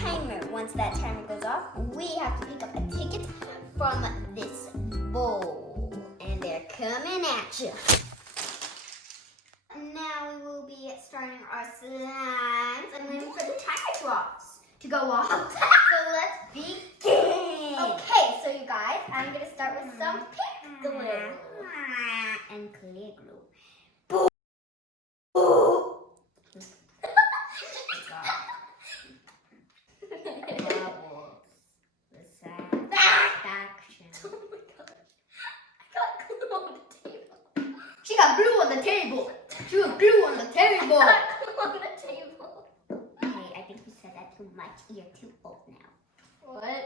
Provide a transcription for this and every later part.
timer. Once that timer goes off, we have to pick up a ticket from this bowl. And they're coming at you. Now we will be starting our slimes. I'm waiting for the timer to go off. So let's begin. Okay, so you guys, I'm going to start with some pink glue. And clear glue. Boo! She got glue on the table. She got glue on the table. I got glue on the table. Okay, I think you said that too much. You're too old now. What?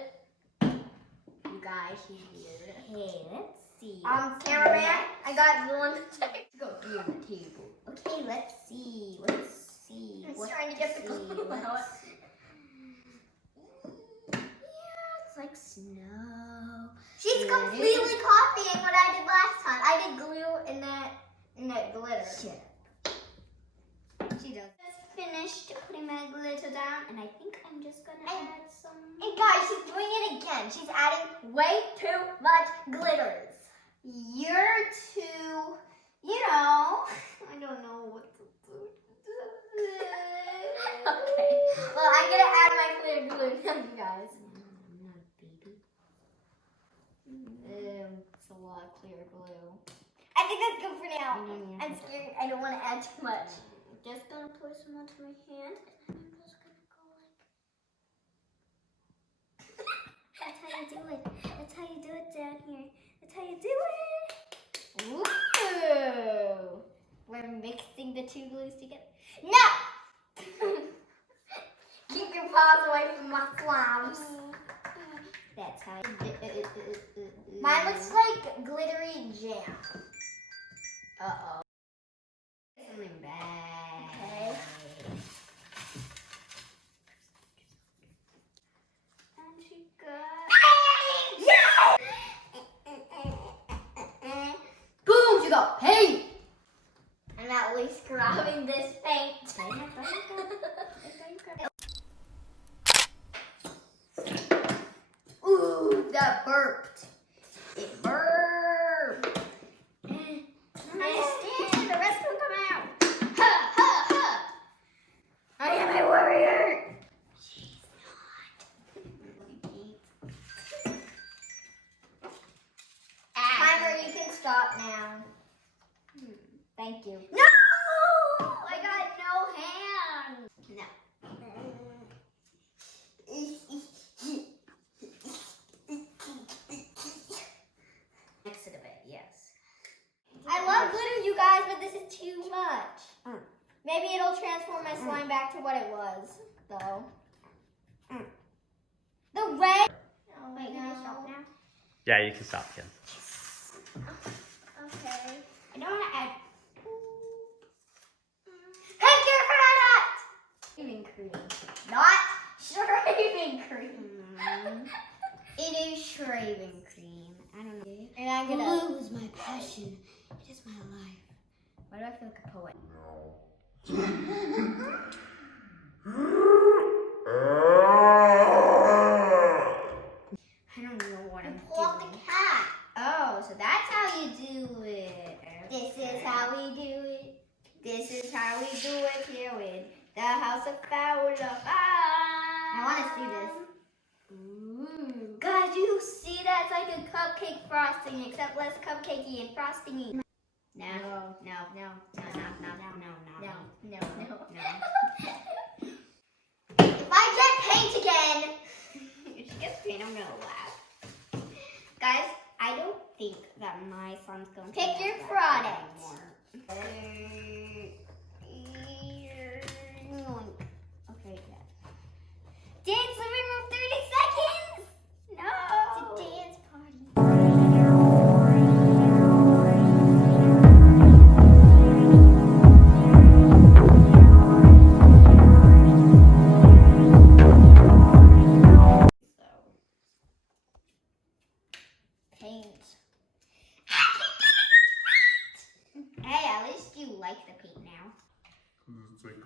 You guys here. Hey, let's see. Cameraman, I got glue on the table. She got glue on the table. Okay, let's see. Let's see. I'm trying to get the glue out. Yeah, it's like snow. She's completely copying what I did last time. I did glue in that glitter. Shut up. She does. Just finished putting my glitter down, and I think I'm just gonna add some. And guys, she's doing it again. She's adding way too much glitters. You're too, I don't know what to do. Okay. Well, I'm gonna add my clear glue now, you guys. It's a lot of clear glue. I think that's good for now. I'm scared. I don't want to add too much. I'm just going to pour some onto my hand. And then I'm just going to go like... That's how you do it. That's how you do it down here. That's how you do it. Ooh. We're mixing the two glues together. No! Keep your paws away from my slimes. That's how you do it. Mine looks like glittery jam. Uh-oh. Something bad. Okay. And she got... Yeah! Boom! She got paint! I'm at least grabbing this paint. Ooh, that burped. It burped. Understand, the rest will come out. Ha, ha, ha. I am a warrior. She's not. Timer, you can stop now. Thank you. No! I got no hands. No. Next to the bed, yes. I love glitter, you guys, but this is too much. Maybe it'll transform my slime back to what it was, though. The red. Oh, wait, can I stop now? Yeah, you can stop again. Okay. I don't want to add. Pick your product! Shaving cream. Not shaving cream. It is shaving cream. I don't know. And I'm gonna. Blue is my passion. It is my life. Why do I feel like a poet? I don't know what I'm doing. The cat. Oh, so that's how you do it. This is how we do it. This is how we do it here with the House of Fowler. I want to see this. Ooh. Guys, you see that? It's like a cupcake frosting, except less cupcakey and frostingy. No. If I get paint again, if she gets paint, I'm gonna laugh. Guys, I don't think that my son's going to pick your product. Okay, yeah. Dance living room 30 seconds! No! It's a dance party. Paint. Hey, at least you like the paint now. It's like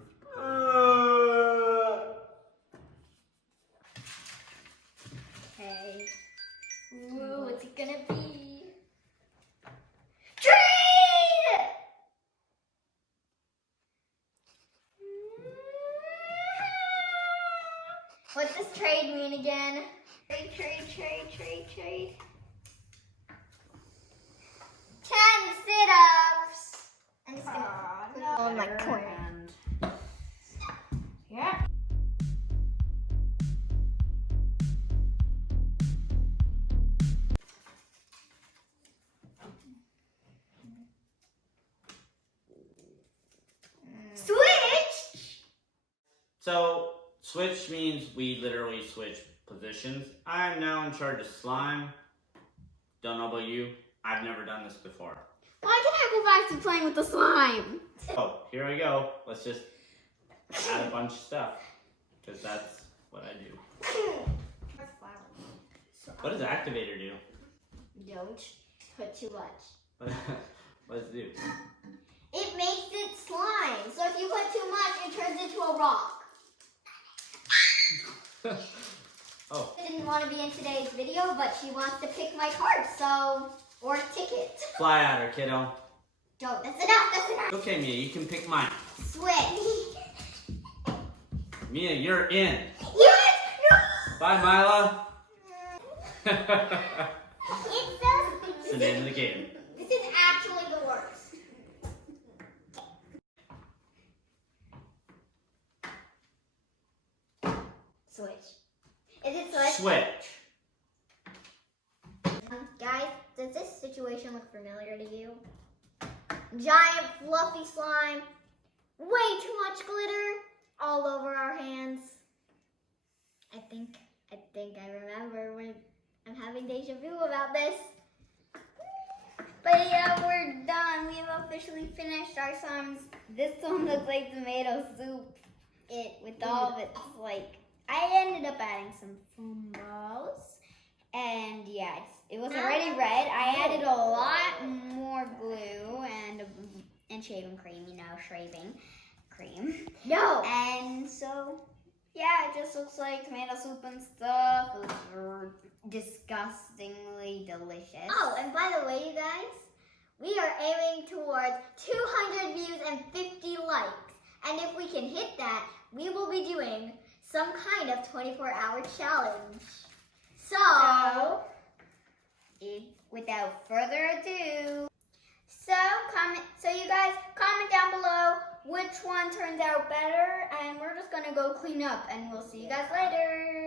What does trade mean again? Trade. 10 sit-ups. I'm just gonna put it on my corner. Yeah. Switch! So, switch means we literally switch positions. I'm now in charge of slime. Don't know about you. I've never done this before. Why can't I go back to playing with the slime? Oh, here I go. Let's just add a bunch of stuff. Because that's what I do. What does activator do? Don't put too much. What does it do? It makes it slime. So if you put too much, it turns into a rock. Oh. I didn't want to be in today's video, but she wants to pick my card, so... Or ticket. Fly at her, kiddo. Don't. That's enough. Okay, Mia, you can pick mine. Switch. Mia, you're in. Yes! No! Bye, Mila. It's so... It's the end of the game. This is actually the worst. Switch. Is it switch? Switch. Guys, does this situation look familiar to you? Giant fluffy slime, way too much glitter all over our hands. I think I remember when I'm having deja vu about this. But yeah, we're done. We've officially finished our slimes. This one looks like tomato soup. With all of it, like, I ended up adding some foam balls. And yeah, it was already red. I added a lot more glue and shaving cream, shaving cream. No. And so, yeah, it just looks like tomato soup and stuff. It was disgustingly delicious. Oh, and by the way, you guys, we are aiming towards 200 views and 50 likes. And if we can hit that, we will be doing some kind of 24-hour challenge. So, without further ado, so you guys comment down below which one turns out better, and we're just gonna go clean up, and we'll see you guys later.